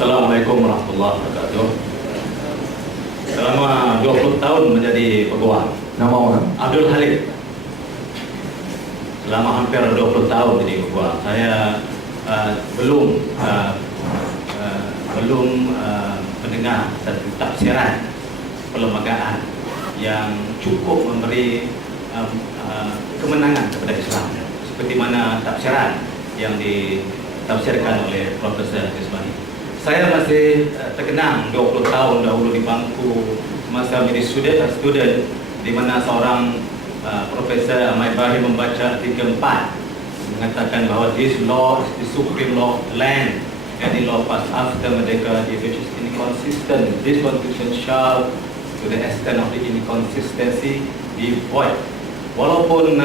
Assalamualaikum warahmatullahi wabarakatuh. Selama 20 tahun menjadi peguam. Nama orang? Abdul Halim. Selama hampir 20 tahun menjadi peguam, saya belum mendengar satu tafsiran perlembagaan yang cukup memberi kemenangan kepada Islam seperti mana tafsiran yang ditafsirkan oleh Profesor Ismail. Saya masih terkenang 20 tahun dahulu di bangku masa menjadi student di mana seorang Profesor Ahmad Ibrahim membaca artikel 4 mengatakan bahawa this law is the supreme law of the land and the law passed after Merdeka, which is inconsistent. This constitution shall to the extent of the inconsistency be void. Walaupun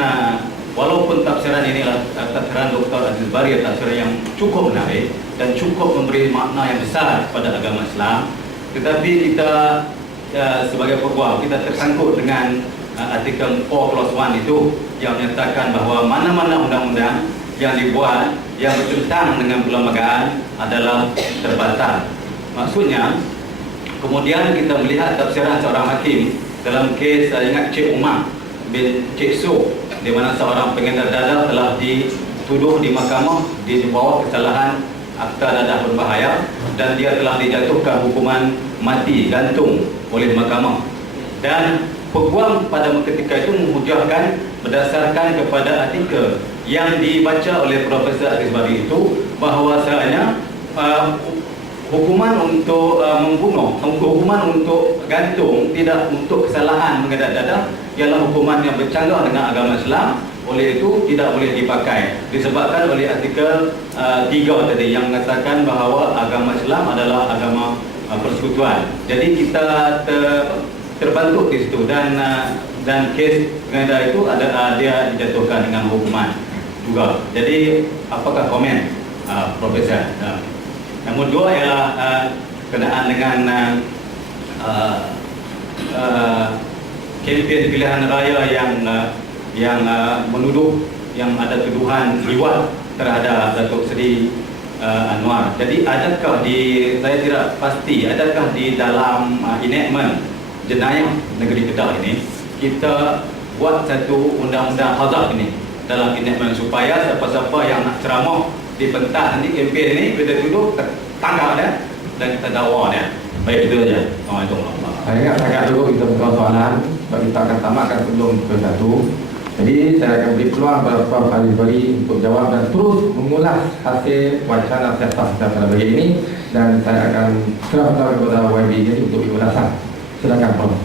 tafsiran inilah tafsiran Dr. Aziz Bari, tafsiran yang cukup menarik dan cukup memberi makna yang besar kepada agama Islam, tetapi kita sebagai peguam kita tersangkut dengan artikel 4 clause 1 itu yang menyatakan bahawa mana-mana undang-undang yang dibuat yang bertentangan dengan perlembagaan adalah terbatal. Maksudnya, kemudian kita melihat tafsiran seorang hakim dalam kes saya ingat Cik Umar bin Cik Su, di mana seorang pengedar dadah telah dituduh di mahkamah di bawah kesalahan akta dadah berbahaya dan dia telah dijatuhkan hukuman mati gantung oleh mahkamah. Dan peguam pada ketika itu menghujahkan berdasarkan kepada artikel yang dibaca oleh Profesor Aziz Bari itu bahawasanya hukuman untuk membunuh, hukuman untuk gantung, tidak untuk kesalahan mengedar dadah ialah hukuman yang bercanggah dengan agama Islam. Oleh itu tidak boleh dipakai disebabkan oleh artikel 3 tadi yang mengatakan bahawa agama Islam adalah agama persekutuan. Jadi kita terbantu di situ dan kes pengedar itu dia dijatuhkan dengan hukuman juga. Jadi apakah komen Profesor? Nombor 2 ialah kenaan dengan kempen pilihan raya yang menuduh yang ada tuduhan liwat terhadap Datuk Seri Anwar. Jadi adakah saya tidak pasti adakah di dalam enactment jenayah negeri Kedah ini kita buat satu undang-undang hazard ini dalam enactment supaya siapa-siapa yang nak ceramah di pentas nanti kempen ini bila tuduh tangkap dia dan kita dakwa dia. Baik, itu saja. Assalamualaikum warahmatullahi wabarakatuh. Saya ingat agak dulu kita buka soalan sebab kita akan tamatkan sebelum ke 1. Jadi saya akan beri peluang kepada Prof. Aziz Bari untuk jawab dan terus mengulas hasil wacana siasat pada bagian ini dan saya akan serahkan kepada YB jadi untuk ulasan. Silakan Prof.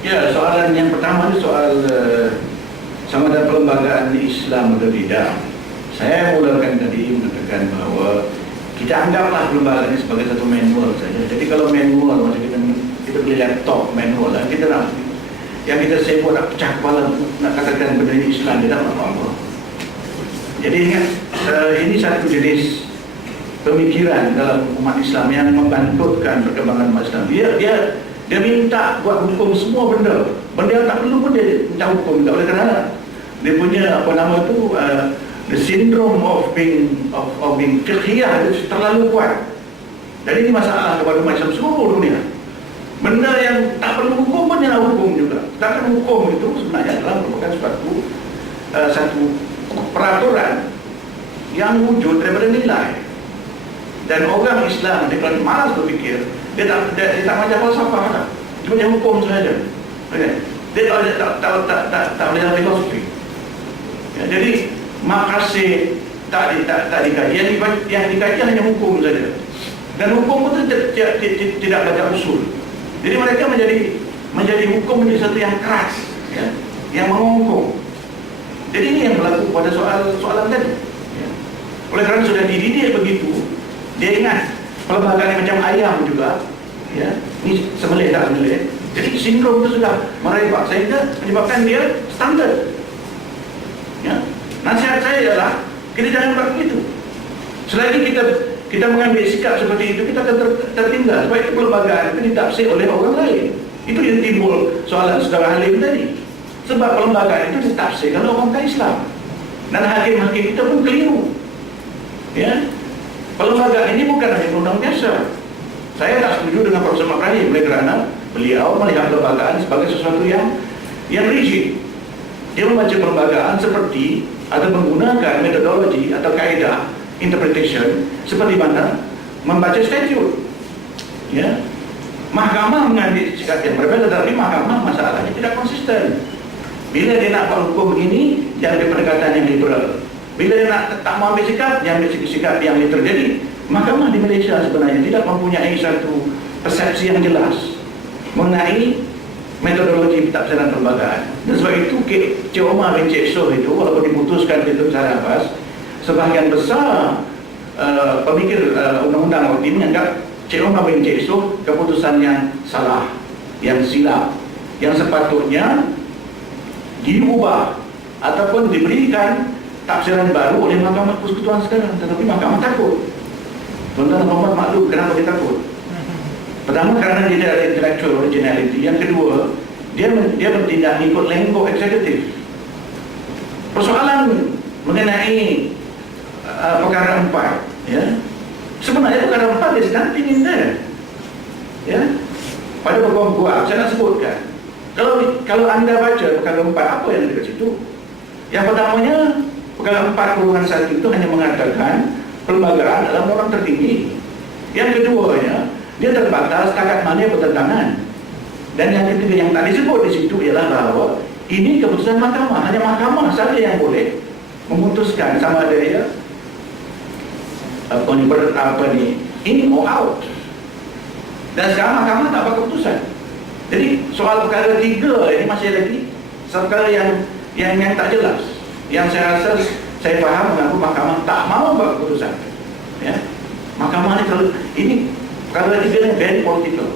Ya, soalan yang pertama itu soal sama ada perlembagaan Islam atau tidak. Saya mulakan tadi mengatakan bahawa kita anggaplah perlembagaan ini sebagai satu manual saja. Jadi kalau manual, maksudnya kita beli laptop manual lah, kita nak yang kita sibuk nak pecah kepala nak katakan benda ini Islam tidak apa-apa. Jadi ingat ini satu jenis pemikiran dalam umat Islam yang membantutkan perkembangan umat Islam. Dia minta buat hukum semua benda yang tak perlu pun dia minta hukum. Tak oleh kerana dia punya apa nama tu the syndrome of being fiqhiyah itu terlalu kuat. Jadi ini masalah kepada umat Islam seluruh dunia. Benda yang tak perlu hukum pun dia nak hukum juga. Sedangkan hukum itu sebenarnya adalah merupakan satu peraturan yang wujud daripada nilai. Dan orang Islam dia kalau malas berfikir, dia tak macam falsafah dah. Dia macam hukum sahaja. Okay. Dia tak boleh dalam filosofi. Ya, jadi makasih tak dikaji. Yang dikaji hanya hukum saja. Dan hukum itu tidak ada usul. Jadi mereka menjadi hukum menjadi satu yang keras, ya, yang menghukum. Jadi ini yang berlaku pada soalan tadi. Ya. Oleh kerana sudah dididik begitu, dia ingat perlembagaan macam ayam juga, ya, ini sembelih tak sembelih. Jadi sindrom itu sudah merebak sehingga menyebabkan dia standar. Ya. Nasihat saya adalah kita jangan buat begitu. Selagi kita mengambil sikap seperti itu, kita akan tertinggal. Sebab itu perlembagaan itu ditafsir oleh orang lain. Itu yang timbul soalan saudara Halim tadi. Sebab perlembagaan itu ditafsirkan oleh orang Islam. Dan hakim-hakim kita pun keliru. Ya. Perlembagaan ini bukan hanya undang biasa. Saya tak setuju dengan Profesor Makrani kerana beliau melihat perlembagaan sebagai sesuatu yang rigid. Dia membaca perlembagaan seperti atau menggunakan metodologi atau kaedah interpretation seperti mana membaca statute. Ya, mahkamah mengambil sikap yang berbeda, tetapi mahkamah masalahnya tidak konsisten. Bila dia nak buat hukum begini, dia ambil pendekatan yang liberal. Bila dia nak tak mau ambil sikap, dia ambil sikap yang literal. Jadi mahkamah di Malaysia sebenarnya tidak mempunyai satu persepsi yang jelas mengenai metodologi pentafsiran perlembagaan. Dan sebab itu Cik Omar bin Cik Soh itu walaupun diputuskan di Tun Sara Abbas, sebahagian besar pemikir undang-undang waktu ini menganggap Cik Omar bin Cik Soh keputusan yang salah, yang silap, yang sepatutnya diubah ataupun diberikan tafsiran baru oleh Mahkamah Persekutuan sekarang. Tetapi Mahkamah takut. Tuan-tuan Muhammad maklum kenapa dia takut. Pertama, kerana dia ada intellectual originality. Yang kedua, dia bertindak ikut lengkok eksekutif. Persoalan mengenai perkara 4, ya, sebenarnya perkara 4 is nothing in there. Ya, pada pokok buah saya nak sebutkan. Kalau anda baca perkara 4, apa yang ada di situ? Yang pertamanya, perkara 4/1 itu hanya mengatakan perlembagaan dalam orang tertinggi. Yang keduanya, dia terbatas setakat mana bertentangan. Dan yang ketiga yang tak disebut di situ ialah bahawa ini keputusan mahkamah. Hanya mahkamah saja yang boleh memutuskan sama ada dia in or out. Dan sekarang mahkamah tak buat keputusan. Jadi soal perkara 3 ini masih lagi perkara yang tak jelas. Yang saya rasa saya faham mengaku mahkamah tak mahu buat keputusan. Ya, mahkamah ini perkara 3 ni very political.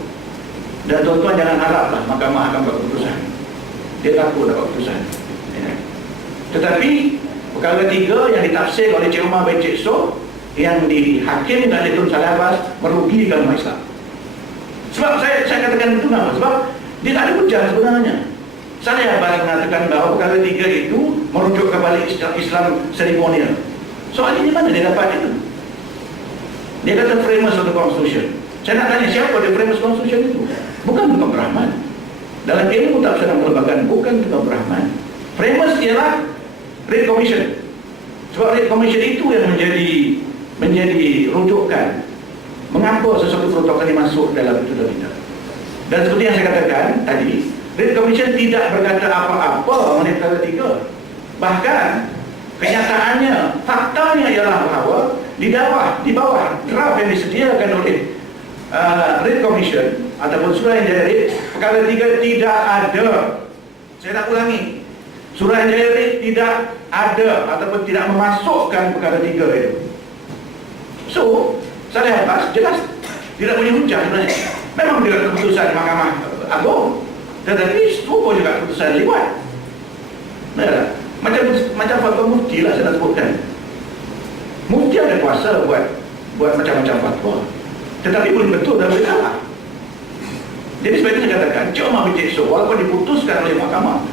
Dan tuan-tuan jangan haraplah mahkamah akan buat keputusan. Dia takut dapat keputusan. Ya. Tetapi perkara 3 yang ditafsir oleh Cik Umar bin Cik Soh yang dihakimkan oleh Tun Sara Abbas merugikan umat Islam. Sebab saya katakan itu kenapa? Sebab dia tak ada hujah sebenarnya. Sara Abbas mengatakan bahawa perkara 3 itu merujuk kepada Islam seremonial. Soalnya di mana dia dapat itu? Dia kata framers of the constitution. Saya nak tanya siapa dia framers constitution itu? Bukan Tuan Rahman. Dalam ilmu tafsiran perlembagaan bukan Tuan Rahman. Framers ialah Red Commission. Sebab Red Commission itu yang menjadi rujukan mengapa sesuatu protokol ini masuk dalam itu atau tidak. Dan seperti yang saya katakan tadi, Red Commission tidak berkata apa-apa mengenai perkara 3. Bahkan kenyataannya, faktanya ialah bahawa di bawah draft yang disediakan oleh Red Commission ataupun Suruhanjaya Red, perkara 3 tidak ada. Saya nak ulangi, Suruhanjaya Red tidak ada ataupun tidak memasukkan perkara 3 itu. So, Sara Abbas jelas tidak punya hujah sebenarnya. Memang dia keputusan Mahkamah Agung, tetapi serupa juga keputusan liwat. Nah, macam fatwa mufti lah saya nak sebutkan. Mufti ada kuasa buat macam-macam fatwa, tetapi boleh betul dan boleh salah. Jadi sebab itu saya katakan, Cik Omar bin Cik Soh walaupun diputuskan oleh mahkamah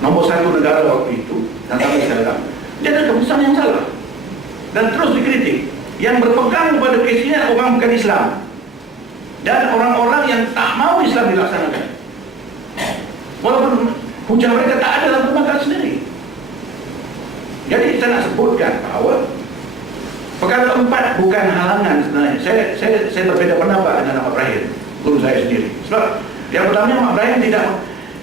nombor 1 negara waktu itu dan sampai sekarang, dia ada keputusan yang salah dan terus dikritik. Yang berpegang kepada kes ini orang bukan Islam dan orang-orang yang tak mahu Islam dilaksanakan, walaupun hujah mereka tak ada dalam perlembagaan sendiri. Jadi saya nak sebutkan bahawa perkara 4 bukan halangan sebenarnya. Saya berbeza pendapat dengan Ahmad Ibrahim, guru saya sendiri. Sebab yang pertama, Ahmad Ibrahim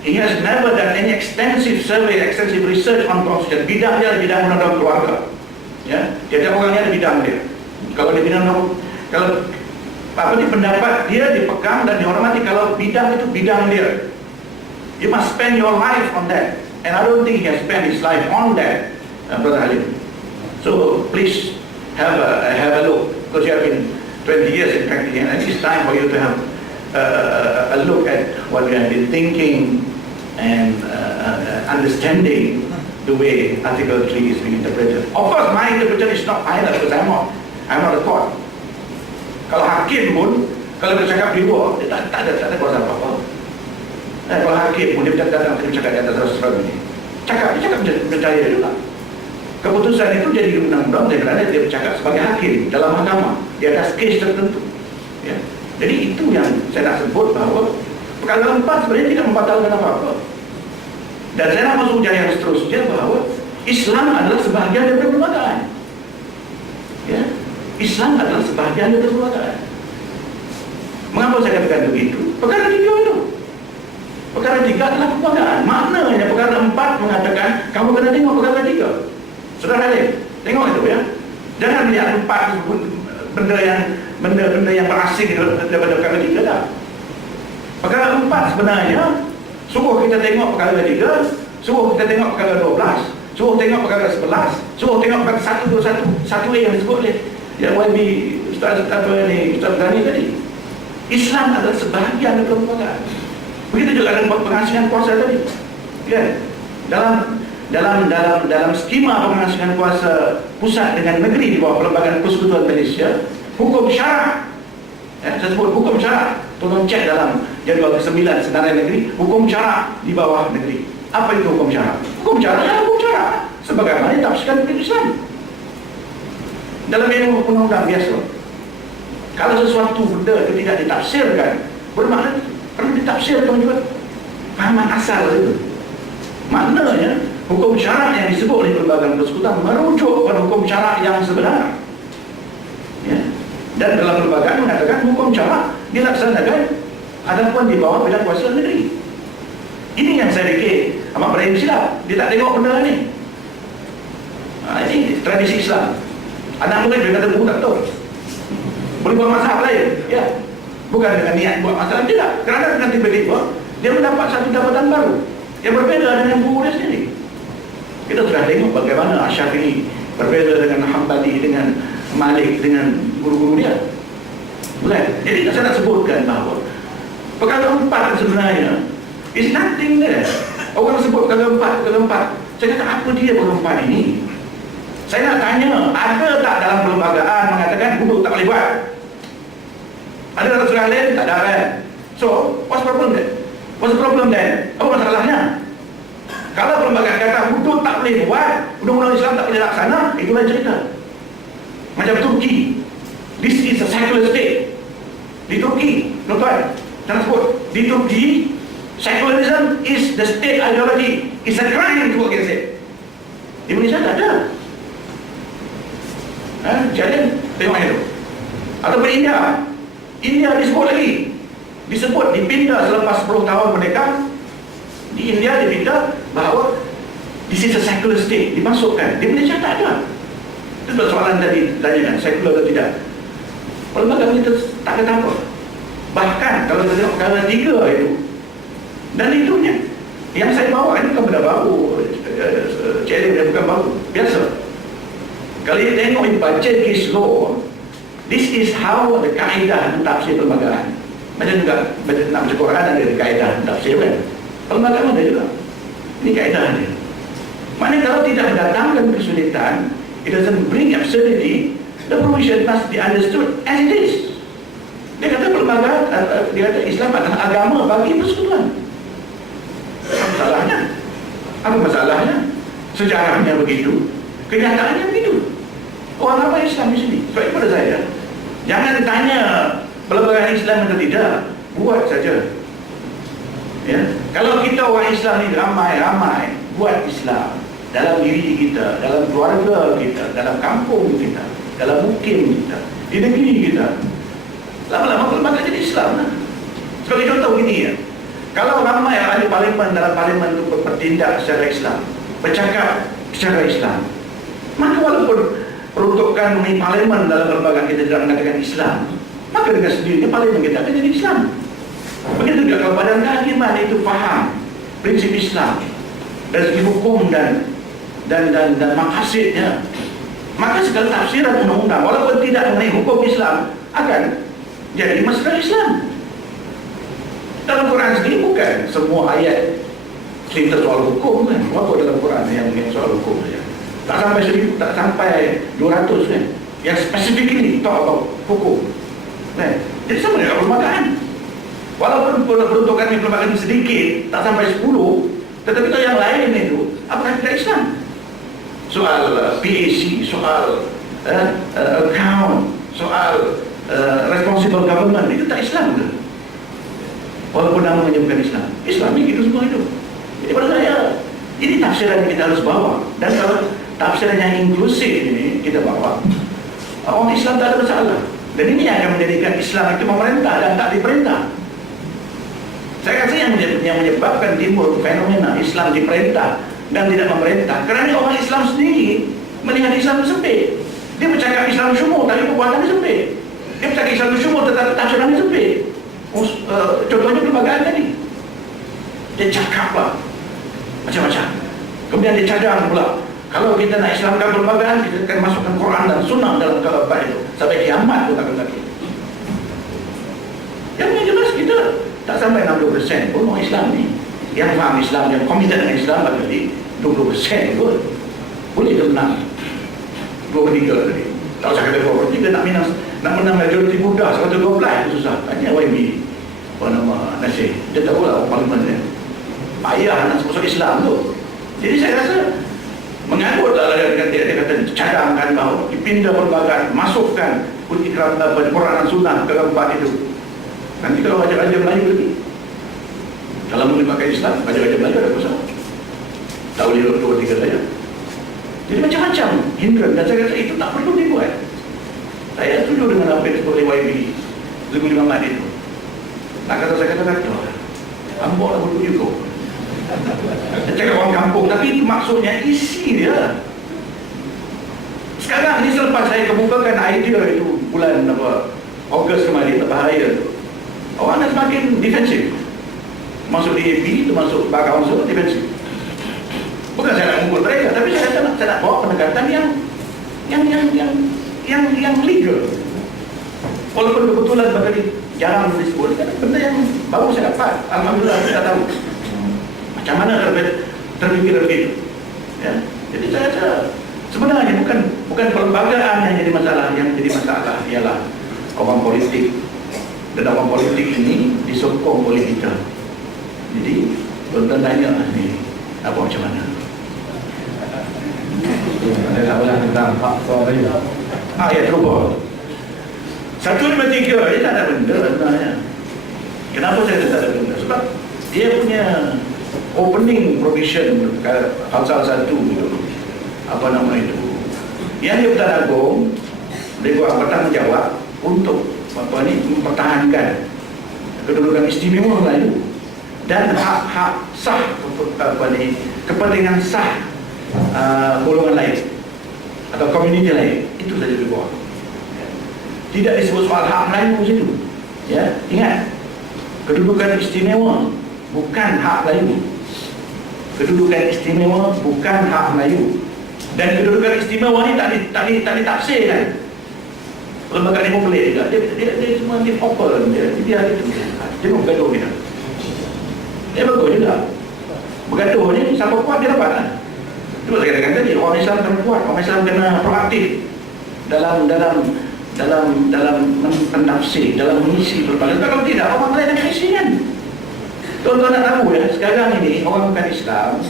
he has never done any extensive survey, extensive research on constitution. Bidangnya adalah bidang undang-undang keluarga. Ya, tiap-tiap orangnya ada bidang dia. Kalau dia bidang, kalau pendapat dia dipegang dan dihormati kalau bidang itu bidang dia. You must spend your life on that, and I don't think he has spent his life on that, Brother Halim. So please have a look, because you have been 20 years in practice, and it's time for you to have a look at what you have been thinking and understanding the way Article 3 is being interpreted. Of course, my interpretation is not final because I'm not a court. Kalau hakim pun, kalau bercakap di luar, dia tak ada kuasa apa-apa. Kalau hakim pun dia datang ke cakap di atas 100 ini, dia cakap percaya juga. keputusan itu jadi undang-undang kerana dia bercakap sebagai hakim dalam mahkamah di atas kes tertentu. Ya. Jadi itu yang saya nak sebut bahawa perkara 4 sebenarnya tidak membatalkan apa-apa. Dan saya nak masuk yang seterusnya bahawa Islam adalah sebahagian dari perlembagaan. Ya. Islam adalah sebahagian dari perlembagaan. Mengapa saya katakan begitu? Perkara 3 itu. Perkara 3 adalah perlembagaan. Maknanya perkara 4 mengatakan kamu kena tengok perkara 3. Saudara Halim, tengok itu ya. Jangan lihat 4 benda yang berasing daripada perkara 3 dah. Perkara 4 sebenarnya suruh kita tengok perkara 3, suruh kita tengok perkara 12, suruh tengok perkara 11, suruh tengok perkara 121, 1A yang disebut oleh yang YB Ustaz Ghani tadi. Islam adalah sebahagian dari perlembagaan. Begitu juga dengan pengasihan kuasa tadi. Kan? Dalam skema pengasihan kuasa pusat dengan negeri di bawah Perlembagaan Persekutuan Malaysia, hukum syarak, saya sebut hukum syarak, tolong cek dalam jadual ke-9 Senarai Negeri, hukum syarak di bawah negeri. Apa itu hukum syarak? Hukum syarak adalah hukum syarak sebagaimana ditafsirkan oleh Islam dalam ilmu undang-undang biasa. Kalau sesuatu benda itu tidak ditafsirkan, bermakna perlu ditafsirkan juga pahaman asal itu. Maknanya hukum syarak yang disebut oleh Perlembagaan Persekutuan merujuk pada hukum syarak yang sebenar. Ya. Dan dalam perlembagaan mengatakan hukum syarak dilaksanakan adapun di bawah badan kuasa negeri. Ini yang saya fikir Ahmad Ibrahim silap. Dia tak tengok benda ni. Ini tradisi Islam. Anak murid dia kata buku tak tahu. Boleh buat masalah lain. Ya. Bukan dengan niat buat masalah. Tidak. Kerana dengan tiba-tiba dia mendapat satu jabatan baru yang berbeza dengan guru dia sendiri. Kita sudah tengok bagaimana Asy-Syafi'i berbeza dengan Hambali, dengan Malik, dengan guru-guru dia. Bukan? Jadi saya nak sebutkan bahawa perkara 4 sebenarnya is nothing there. Orang sebut perkara 4. Saya kata apa dia perkara 4 ini? Saya nak tanya, ada tak dalam perlembagaan mengatakan guru tak boleh buat? Ada dalam surah lain? Tak ada kan? So, what's the problem then? What's the problem then? Apa masalahnya? Kalau perlembagaan kata hudud tak boleh buat, undang-undang Islam tak boleh laksana, itu lain cerita. Macam Turki. This is a secular state. Di Turki, tuan-tuan, saya sebut, di Turki, secularism is the state ideology. It's a crime to work against it. Di Malaysia tak ada. Jadi, tengok itu. Ataupun India disebut lagi. Disebut, dipindah selepas 10 tahun merdeka. Di India dipindah bahawa this is a secular state, dimasukkan. Di Malaysia tak ada. Itu soalan tadi, tanyakan sekular atau tidak. Perlembagaan kita tak kata apa. Bahkan kalau kita tengok perkara 3 itu, dan itunya yang saya bawa ini bukan benda baru, challenge yang bukan baru, biasa. Kalau kita tengok in baca case law, this is how the kaedah mentafsir perlembagaan. Macam juga nak baca Quran ada kaedah mentafsir kan. Perlembagaan ada juga. Ini kaedah dia. Maknanya kalau tidak mendatangkan kesulitan, it doesn't bring absurdity, the provision must be understood as it is. Dia kata perlembagaan, dia kata Islam adalah agama bagi persekutuan. Apa masalahnya? Apa masalahnya? Sejarahnya begitu, kenyataannya begitu. Orang apa Islam di sini? Sebab itu pada saya, jangan tanya perlembagaan Islam atau tidak, buat saja. Ya, kalau kita orang Islam ni ramai-ramai buat Islam dalam diri kita, dalam keluarga kita, dalam kampung kita, dalam mukim kita, di negeri kita, lama-lama perlembagaan jadi Islam lah. Sebagai contoh begini ya, kalau ramai ahli parlimen dalam parlimen itu bertindak secara Islam, bercakap secara Islam, maka walaupun peruntukan mengenai parlimen dalam perlembagaan kita tidak mengatakan Islam, maka dengan sendirinya parlimen kita akan jadi Islam. Begitu juga kalau badan kehakiman itu faham prinsip Islam dari segi hukum dan maqasidnya, maka segala tafsiran undang-undang walaupun tidak mengenai hukum Islam akan jadi masalah Islam. Dalam Quran sendiri bukan semua ayat cerita soal hukum kan. Apa dalam Quran yang soal hukum saja? Tak sampai 1000, tak sampai 200 kan. Yang specifically talk about hukum. Kan? Jadi sama dengan perlembagaan. Walaupun peruntukan perlembagaan sedikit, tak sampai 10, tetapi kalau yang lain itu apakah tidak Islam? soal PAC, soal account, soal responsible government, itu tak Islam ke? Walaupun namanya bukan Islam, Islam ni gitu semua itu. Jadi pada saya, ini tafsiran yang kita harus bawa. Dan kalau tafsiran yang inklusif ini kita bawa, orang Islam tak ada masalah. Dan ini yang akan menjadikan Islam itu memerintah dan tak diperintah. Saya rasa yang menyebabkan timbul fenomena Islam diperintah dan tidak memerintah, kerana orang Islam sendiri melihat Islam sempit. Dia bercakap Islam syumur, tapi perbuatannya sempit. Dia bercakap Islam syumur, tetapi tafsirannya sempit. Contohnya perlembagaan tadi, dia cakaplah macam-macam. Kemudian dia cadang pula, kalau kita nak Islamkan perlembagaan, kita akan masukkan Quran dan Sunnah dalam kalabat itu sampai kiamat pun takkan lagi. Yang jelas kita tak sampai 60% pun orang Islam ni yang faham Islam, yang komited dengan Islam, berarti 20% pun boleh ke menang 23 tadi. Tak usah kata 23, nak menang majoriti mudah 112 itu susah. Hanya YB apa nama Nasir, dia tahu lah orang parlimen dia payah nak masuk Islam tu. Jadi saya rasa mengagut lah dengan dia kata cadangkan bahawa dipindah perlembagaan, masukkan Quran dan Sunnah ke tempat itu. Nanti kalau raja-raja Melayu lagi, kalau melibatkan Islam, raja-raja Melayu ada masalah, tak boleh 2-3 saja. Jadi macam-macam hindran, dan saya rasa itu tak perlu dibuat. Saya setuju dengan apa yang disebut oleh YB Zul Muhammad itu. Nak kata saya kata ambok lah dulu juga. Dia cakap orang kampung, tapi itu maksudnya isi dia. Sekarang ni selepas saya kemukakan idea itu bulan Ogos kemarin, bahaya tu, orang dah semakin defensif. Masuk DAP, termasuk Bakar Unsur, defensif. Bukan saya nak mengukur mereka, tapi saya nak bawa pendekatan yang legal. Walaupun kebetulan bagi jarang disebut, benda yang baru saya dapat. Alhamdulillah saya tahu macam mana terfikir begitu. Ya. Jadi saya rasa sebenarnya bukan perlembagaan yang jadi masalah. Yang jadi masalah ialah orang politik, dan orang politik ini disokong oleh kita. Jadi tuan-tuan tanya ni apa macam mana? Ada tak boleh tentang hak soal tadi? Ya terubah 153 dia tak ada benda sebenarnya. Kenapa saya tak ada benda? Sebab dia punya opening provision pasal 1 itu, apa nama itu, yang dia bertanggung, dia buat bertanggungjawab untuk mempertahankan kedudukan istimewa Melayu dan hak-hak sah, kepentingan sah golongan lain atau komuniti lain. Itu saja dia buat. Tidak disebut soal hak Melayu situ. Ya, ingat, kedudukan istimewa bukan hak Melayu. Kedudukan istimewa bukan hak Melayu. Dan kedudukan istimewa ni tak ditafsirkan. Lembaga ni pun pelik juga. Dia semua dia open, dia bergaduh dia. Dia bagus juga. Bergaduh ni siapa kuat dia dapat lah. Itu saya katakan tadi, orang Islam kena kuat, orang Islam kena proaktif dalam mentafsir, dalam mengisi berbagai. Kalau tidak, orang lain akan isi kan. Tuan-tuan nak tahu ya, sekarang ini orang bukan Islam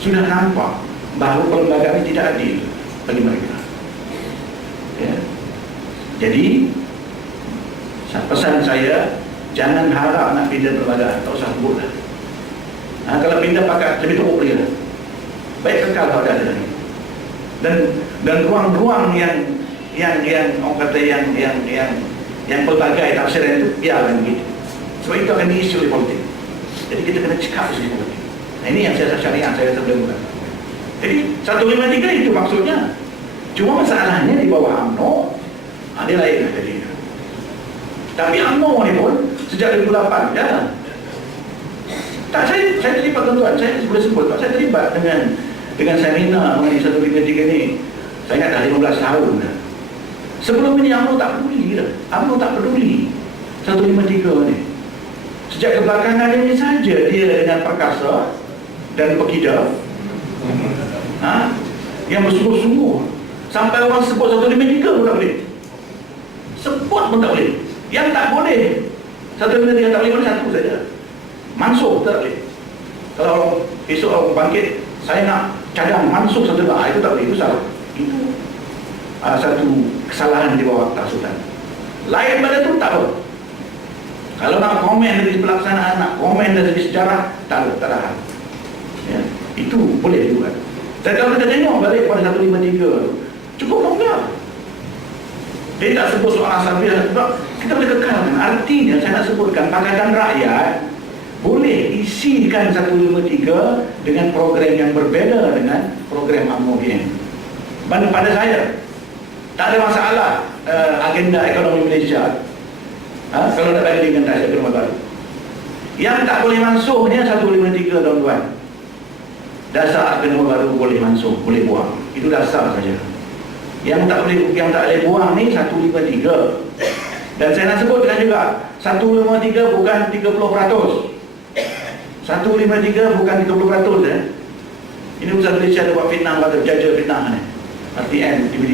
sudah nampak bahawa perlembagaan ini tidak adil bagi mereka. Ya. Jadi pesan saya, jangan harap nak pindah perlembagaan, tak usah sebutlah. Kalau pindah pakai lebih teruk dia lah. Baik kekal kalau ada lagi. Dan ruang-ruang yang orang kata yang pelbagai tafsiran itu biarlah begitu. Sebab itu akan diisi oleh politik. Jadi kita kena cekap di politik. Nah, ini yang saya syariah saya sebelumkan. Jadi 153 itu maksudnya. Cuma masalahnya di bawah UMNO ada lain lah tadi. Tapi UMNO ni pun sejak 2008 jalan. Tak, saya terlibat tuan-tuan, saya boleh sebut, saya terlibat dengan seminar mengenai 153 ni. Saya ingat dah 15 tahun dah. Sebelum ini UMNO tak peduli dah. UMNO tak peduli 153 ni. Sejak kebelakangan ini saja dia dengan perkasa dan pekida yang bersungguh-sungguh sampai orang sebut 153 pun tak boleh. Sebut pun tak boleh. Yang tak boleh 153 tak boleh satu saja. Mansuh tak boleh. Kalau besok orang bangkit, saya nak cadang masuk satu itu tak boleh, itu salah. Itu satu kesalahan di bawah Akta Sultan. Lain pada itu tak apa. Kalau nak komen dari pelaksanaan, nak komen dari sejarah, tak ada hal. Ya, itu boleh juga. Dan kalau kita tengok balik pada 153, cukup longgar. Dia tak sebut soal asabiah sebab kita boleh kekalkan. Artinya saya nak sebutkan Pakatan Rakyat boleh isikan 153 dengan program yang berbeza dengan program UMNO PM. Pada saya tak ada masalah agenda ekonomi Malaysia. Kalau nak bagi dengan rakyat rumah baru. Yang tak boleh masuknya 153 tuan-tuan. Dasar agenda baru boleh masuk, boleh buang. Itu dasar saja. Yang tak boleh buang ni 153. Dan saya nak sebutkan juga 153 bukan 30%. 153 bukan 30%. Ini Ustaz Malaysia ada buat fitnah, kata jaja fitnah ni. RTN TV3.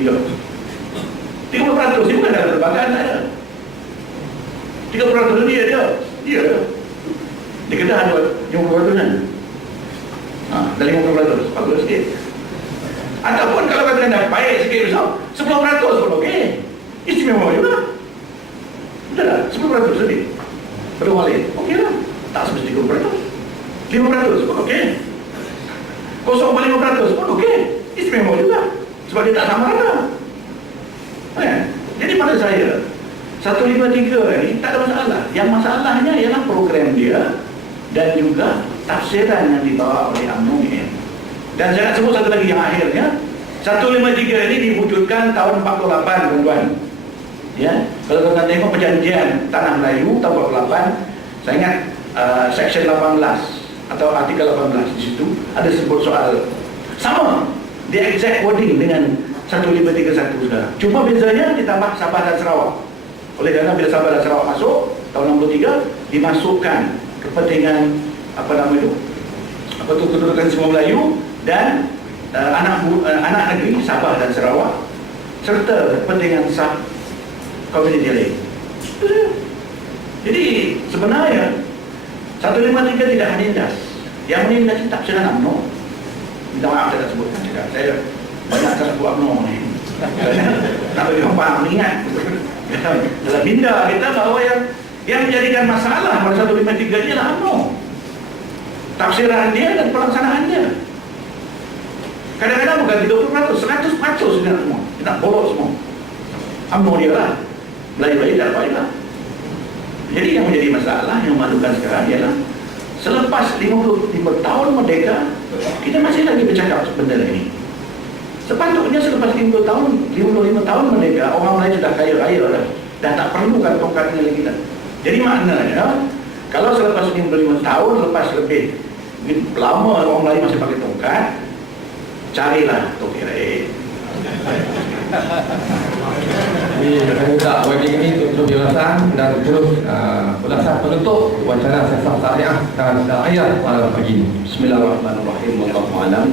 30% ini bukan dalam perbankan ada. 30% dia. Dia kena ada 50% kan. Dan 50% bagus sikit. Ataupun kalau kata anda baik sikit besar, 10% pun okey. Istimewa juga. Betul tak? 10% sedih. Perlu balik. Okey lah. Tak semesti 30%. 5% pun okey. 0,5% pun okey. Istimewa juga. Sebab dia tak sama rata. Jadi pada saya 153 ni tak ada masalah. Yang masalahnya ialah program dia dan juga tafsiran yang dibawa oleh UMNO. Dan saya nak sebut satu lagi yang akhirnya, 153 ini diwujudkan tahun 48 tuan-tuan. Ya, kalau tuan-tuan tengok perjanjian Tanah Melayu tahun 48, saya ingat section 18 atau artikel 18 di situ ada sebut soal sama, the exact wording dengan 153 sekarang. Cuma bezanya ditambah Sabah dan Sarawak. Oleh kerana bila Sabah dan Sarawak masuk tahun 63, dimasukkan kepentingan kedudukan semua Melayu dan anak negeri Sabah dan Sarawak serta kepentingan sah komuniti lain. Jadi sebenarnya 153 tidak menindas. Yang menindas itu tafsiran UMNO. Minta maaf saya tak sebutkan juga. Saya banyak tak sebut UMNO ni. Tak bagi orang faham, ingat. Dalam minda kita bahawa yang menjadikan masalah pada 153 ni adalah UMNO. Tafsiran dia dan pelaksanaan dia. Kadang-kadang bukan 30%, 100% sudah semua. Dia nak borok semua. UMNO dia lah. Melayu-Melayu tak apa lah. Jadi yang menjadi masalah yang memalukan sekarang ialah selepas 55 tahun merdeka, kita masih lagi bercakap benda ini. Sepatutnya selepas 55 tahun merdeka, orang Melayu sudah kaya-kaya dah. Dah tak perlukan tongkat dengan kita. Jadi maknanya, kalau selepas 55 tahun, lepas lebih lama orang Melayu masih pakai tongkat, carilah tongkat lain. Saya minta webinar ini untuk diulasan dan terus ulasan penutup wacana siasat syariah dan syariah pada pagi ini. Bismillahirrahmanirrahim. Wallahu a'lam.